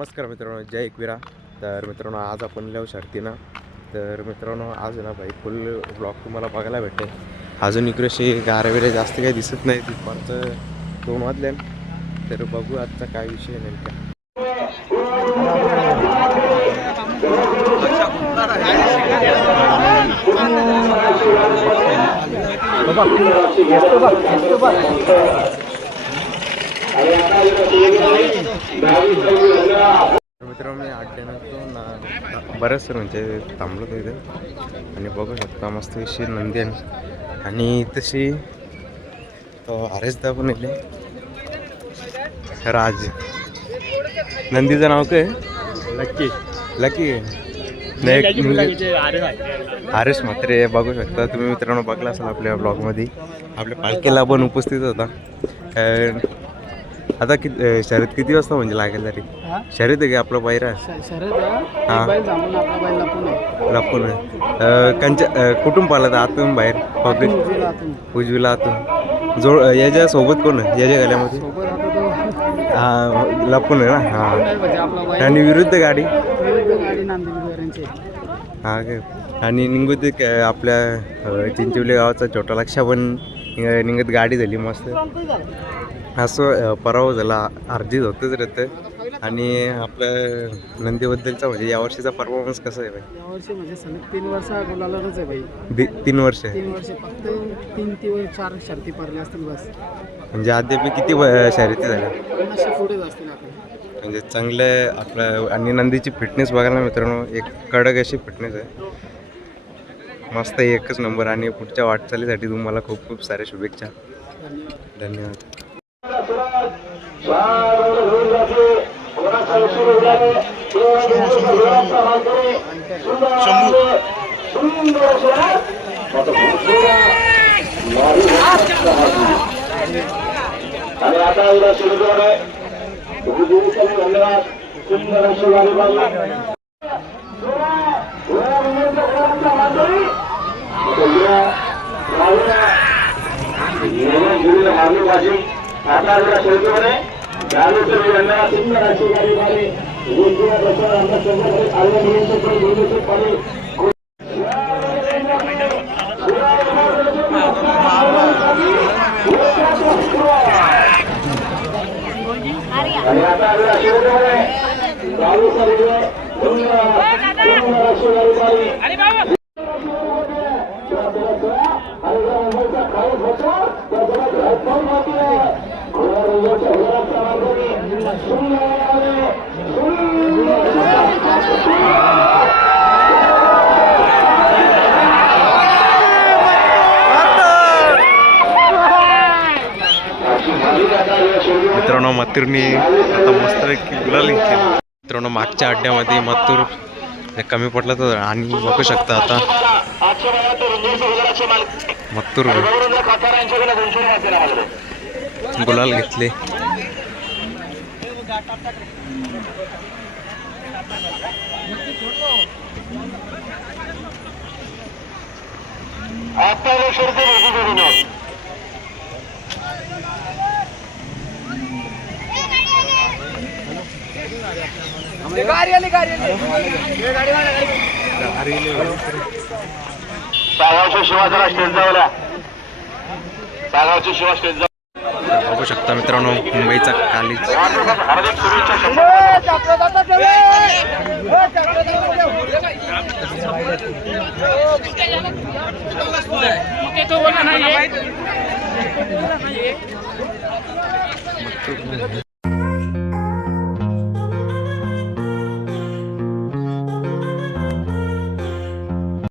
नमस्कार मित्रांनो, जय एकविरा. तर मित्रांनो आज आपण लिहाऊ शर्तीनं. तर मित्रांनो आज ना भाई फुल ब्लॉग तुम्हाला बघायला भेटेल. अजून इकडे गारे वगैरे जास्त काही दिसत नाही. दुपारचं 2 वाजले. तर बघू आजचा काय विषय नेमका. मित्रांनो मी अड्ड्यानं बरंच म्हणजे थांबलो होतो इथे आणि बघू शकता मस्त विषय नंदी आणि तशी तो आरेसदा पण येले. राज नंदीचं नाव काय? लकी लकी आरेस म्हात्रे बघू शकता तुम्ही मित्रांनो. बघला असाल आपल्या ब्लॉगमध्ये. आपल्या पालखीला पण उपस्थित होता. आता शर्यत किती वाजता म्हणजे लागेल तरी? शर्यत आहे की आपला पायरा? हां लपून कंच्या कुठून पाहिलं तर आतून बाहेर पब्लिक उजवीला आतून जोड याच्या सोबत कोण आहे याच्या गल्यामध्ये? हां लपून आहे ना. हां आणि विरुद्ध गाडी हां काय. आणि निघत आपल्या चिंचवली गावाचा छोटा लक्षा पण निघत गाडी झाली मस्त. असं पराभव झाला अर्जित होतच राहतं. आणि आपल्या नंदीबद्दलचा म्हणजे यावर्षीचा परफॉर्मन्स कसा आहे भाई? यावर्षी म्हणजे सलग 3 वर्ष गुलालाच आहे भाई. 3 वर्ष फक्त 3 ते 4 शर्ती पडल्या असतील बस. म्हणजे अद्याप किती शर्यती झाल्या? 50 पुढेच असतील आपल्या. म्हणजे चांगले आपलं. आणि नंदीची फिटनेस बघायला मित्रांनो एक कडक अशी फिटनेस आहे. मस्त एकच नंबर. आणि पुढच्या वाटचालीसाठी तुम्हाला खूप खूप साऱ्या शुभेच्छा. धन्यवाद. आणि आता उद्या सुरू आहे. धन्यवाद. सुंदर अशी गाडी बांधली. आता उद्या सुरू आहे. चालू सुरू धन्यवाद. सुंदर अशी गाडी बांधली. आणि आता चालू मित्रांनो मथुरनी आता मस्तपैकी गुलाल घेतली. मित्रांनो मागच्या अड्ड्यामध्ये मथुर कमी पडला तर. आणि बघू शकता आता मथुर गुलाल घेतले. बघू शकता मित्रांनो मुंबईचा कालीच.